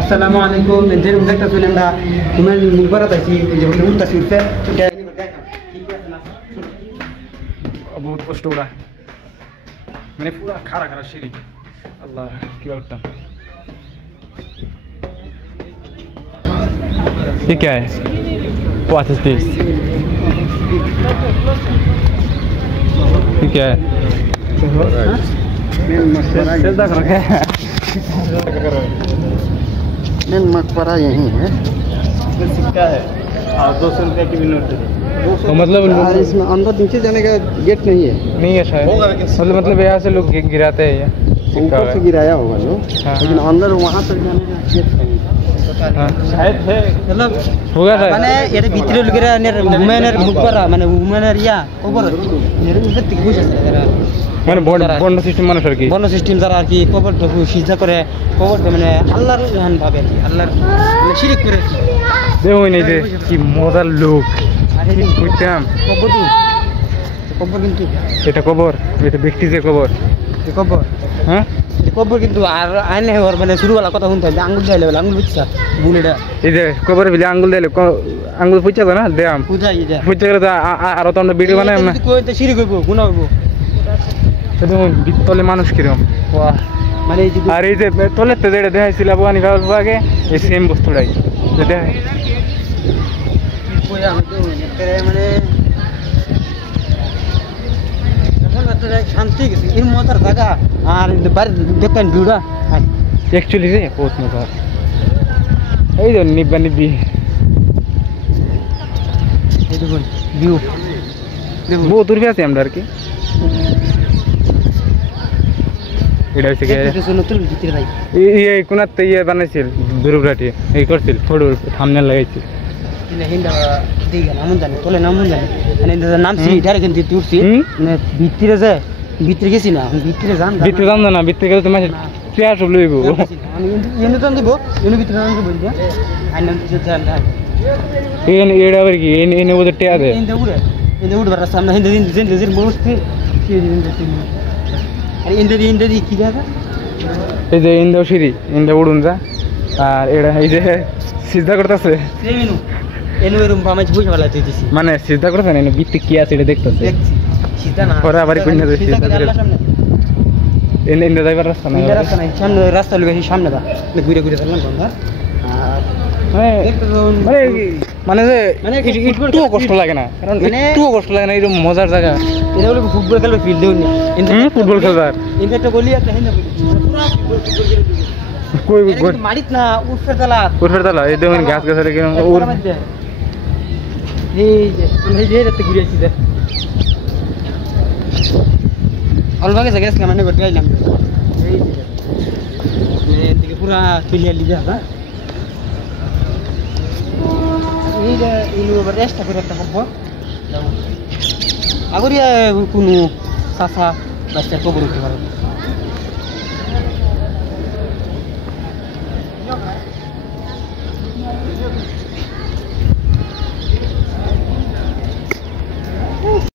আসসালামু আলাইকুম যে উঠতে চলেন না তোমার মুখবার আছি যে উঠতে উঠতে बहुत कष्ट हो रहा है मैंने पूरा खड़ा खड़ा सीढ़ी अल्लाह क्या उठता ये क्या है What is this ये क्या है सीधा कर रखा है मेन मकबरा यही है सिक्का है और 200 रुपये की भी नोट है तो मतलब इसमें अंदर नीचे जाने का गेट नहीं है नहीं है शायद मतलब यहाँ से लोग गिराते हैं ऊपर से गिराया होगा जो लेकिन अंदर वहाँ तक जाने का गेट नहीं शायद है मतलब होगा शायद মানে এর ভিতরে লোকেরা উমেনের মুখবরা মানে উমেনের ইয়া কবর এর উপর থেকে বুঝে এরা মানে বন্ড সিস্টেম মানুষ আর কি বন্ড সিস্টেম যারা আর কি কবর সিজা করে কবর মানে আল্লাহর জান ভাবে আর কি আল্লাহর মানে শিরক করে দেখো এই যে কি মজার লোক বুঝতাম কবর কিন্তু এটা কবর এটা ব্যক্তি যে কবর কবর হ্যাঁ কবর কিন্তু আর আইনে হওয়ার মানে শুরুবেলা কথা শুনতে হবে আঙ্গুল যাইলে আঙ্গুল বুঝছা বুনেটা এই যে কবরে বিলে আঙ্গুল দিলে আঙ্গুল পুচ্ছা না দেয়াম পূজা ইটা পুচ্ছা গেলে তো আরো তো আমরা ভিডিও বানাই না কইতে শিরক হইব গুনাহ হইব দেখুন বিতলে মানুষ কিরকম বাহ মানে এই যে আর এই যে তলে তো যেটা দেখাইছিল আবহানি ভাবল আগে এই সেম বস্তুটাই যেটা কই আমি তো মানে শান্তি গেছে এর মজার জায়গা আর বাড়ি দেখেন ভিউটা অ্যাকচুয়ালি রে বহুত মজা এই যে নিব্বা নিব্বি এই দেখুন ভিউ দেখুন বহুত দূরে আছি আমরা আর কি এটা হচ্ছে নতুন ভিতরে ভাই এই কোনাতে ইয়ে বানাইছিল দুর্গাটি এই করছিল ফটো থাম্বনেল লাগাইছিল হিন্দা দিগা নাম জানি তোলে নাম জানি মানে নাম সি ডাইরেক্ট কিন্তু তুলছি মানে ভিতরে যে ভিতরে গেছি না আমি ভিতরে জান না ভিতরে গেলে তোমার চেয়ার সব লইব আমি এনে তো দিব এনে ভিতরে নাম কি বলবো আই নাম কিছু জান না এনে এডা আবার কি এনে ওদের টিয়া দে এনে উড় রাস্তা আমরা হিন্দা দিন দিন বসতে কি দিন দিন আর ইন্দা দি কি দেখা এই যে ইন্দা সিঁড়ি ইন্দা উড়ুন যা আর এডা এই যে সিজদা করতেছে সেমিনু এনে রুম পামাজ বুঝা ভালো দিতেছি মানে সিজদা করতেছে না ভিতরে কি আছে এটা দেখতেছে দেখছি সিজদা না পরে আবার কইনা দে সিজদা করে এনে ইন্দা যাইবার রাস্তা না ইন্দা রাস্তা নাই সামনে রাস্তা লগে সামনে দা ঘুরে ঘুরে চললাম বন্ধা মানে যে মানে একটু কষ্ট লাগে না কারণ একটু কষ্ট লাগে না এরকম মজার জায়গা এটা হলো ফুটবল খেলবে ফিল্ড দেউনি ফুটবল খেলবার ইন্দা একটা গলি একটা হিন্দা পুরো ফুটবল কই মারিত না উঠফের তালা এই দেখুন গাছ গাছারে কিরকম ওর এই যে রাতে ঘুরে আসি দেখ অলভাগে জায়গা আছে মানে গড় গাইলাম এই যে এদিকে পুরো ক্লিয়ার লিজা হ্যাঁ এই যে ইলু রেস্ট করে একটা খবর আগরিয়া কোনো সাসা বাচ্চা কবর উঠতে পারে